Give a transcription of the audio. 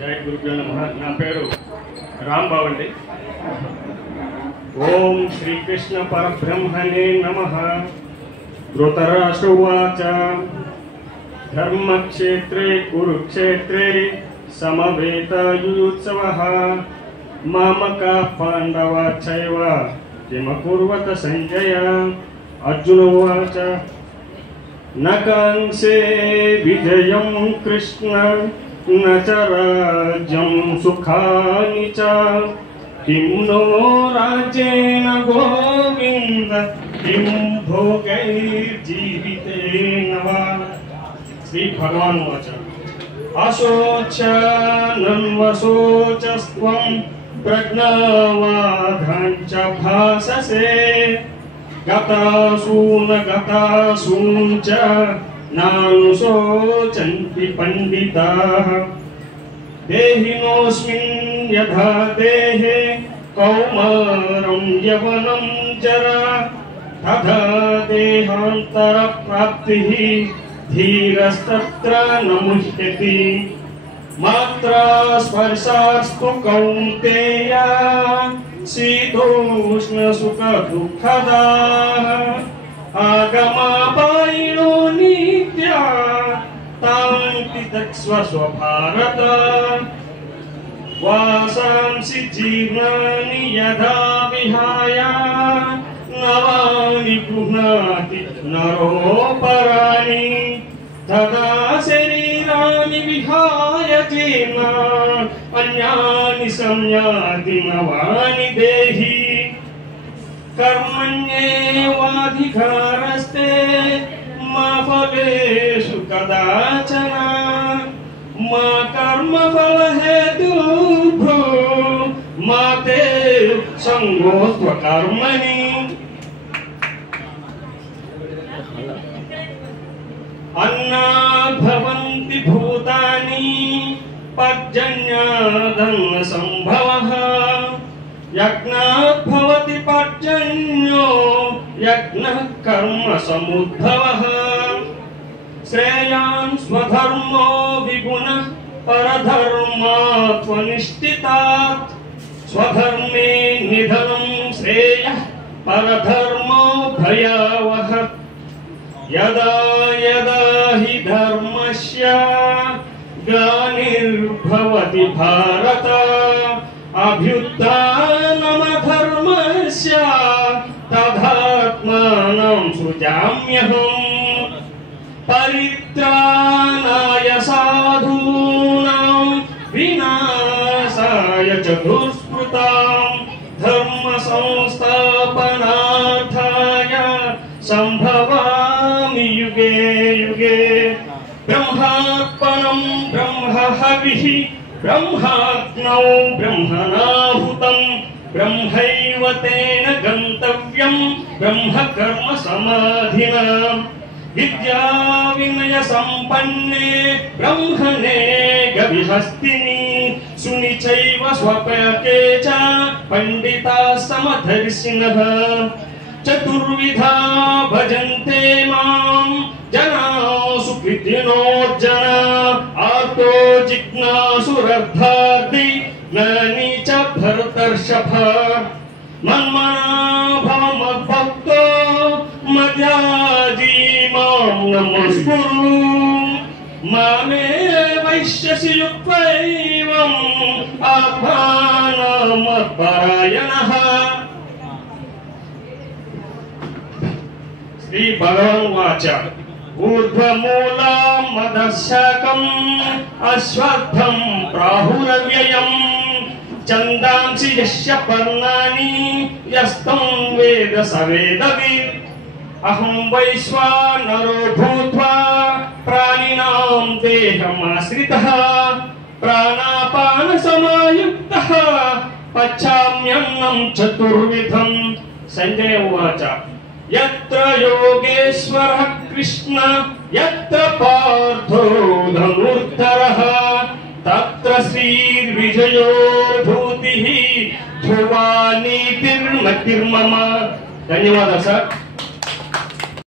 జై గురుభ్యో నమః. నా పేరు రాంబాబు అండి. ఓం శ్రీకృష్ణ పరబ్రహ్మణే నమః. ధృతరాష్ట్ర ఉవాచ ధర్మక్షేత్రే కురుక్షేత్రే సమవేతయుత్సవః మామకాః పాండవాः చైవ కిమకుర్వత సంజయ. అర్జున ఉవాచ న కాంక్షే విజయం కృష్ణ న చ రాజ్యం సుఖాని చ కిం నో రాజ్యేన గోవింద కిం భోగైర్జీవితేన వా. శ్రీ భగవాన్ వాచ అశోచనన్వశోచస్త్వం ప్రజ్ఞావాదాంచ భాససే గతాసూన గతాసూంచ నానుశోచంతి పండితాః. దేహినోస్మిన్ యథా దేహే కౌమారం యవనం జరా తథా దేహాంతర ప్రాప్తిః ధీరస్తత్ర న ముహ్యతి. మాత్రా స్పర్శాస్తు కౌంతేయ శీతోష్ణ సుఖ దుఃఖదాః ఆగమాపాయినో నిత్యా తాంతి తక్స్వ స్వభారత. వాసాంసి జీర్ణాని యథా విహాయ నవాని గృహ్ణాతి నరోపరాణి తదా శరీరాని విహాయ జీర్ణ అన్యాని సంయాతి నవాని దేహి. కర్మణ్యేవాధికారస్తే మా ఫలేషు కదాచన మా కర్మఫలహేతుర్భూ మా తే సంగోస్త్వ కర్మణి. అన్నాద్ భవంతి భూతాని పర్జన్యాదన్న సంభవః యజ్ఞాత్ భవతి పర్జన్యో యజ్ఞః కర్మ సముద్భవః. శ్రేయాన్ స్వధర్మో విగుణః పరధర్మాత్వనిష్ఠితాత్ స్వధర్మే నిధనం శ్రేయః పరధర్మో భయావహ. యదా యదా హి ధర్మస్య గ్లానిర్భవతి భారత అభ్యుత్థానమధర్మస్య తదాత్మానం సృజామ్యహం. పరిత్రాణాయ సాధూనాం వినాశాయ చ దుష్కృతాం ధర్మ సంస్థాపనార్థాయ సంభవామి యుగే యుగే. బ్రహ్మార్పణం బ్రహ్మ హవిః బ్రహ్మాగ్నౌ బ్రహ్మణాహుతం బ్రహ్మైవ తేన గంతవ్యం బ్రహ్మ కర్మ సమాధినా. విద్యా వినయ సంపన్నే బ్రహ్మణే గవిహస్తిని సునిచైవ స్వపకే చ పండితాః సమదర్శినః. చతుర్విధా భజంతే మాం జనాః సుకృతినోర్జన ఆర్తో జిజ్ఞాసురర్థార్థి జ్ఞాని చ భరతర్షభ. మన్మనా భవ మద్భక్తో మద్యాజీ మాం నమస్కురు మామే వైశ్యసి యుక్తైవం ఆత్మానమత్పరాయణః. శ్రీ భగవాన్ వాచ ఊర్ధ్వమూలం మదశాకం అశ్వత్థం ప్రాహురవ్యయం ఛందాంసి యస్య పర్ణాని యస్తం వేద స వేదవిద్. అహం వైశ్వానరో భూత్వా ప్రాణినాం దేహమాశ్రితః ప్రాణాపాన సమాయుక్తః పచ్చామ్యన్నం చతుర్విధం. సంజయ ఉవాచ యత్ర యోగేశ్వరః కృష్ణ యత్ర పార్థో ధనుర్ధరః తత్ర శ్రీర్విజయో భూతిః ధ్రువా నీతిర్మతిర్మమ. ధన్యవాదాలు సార్.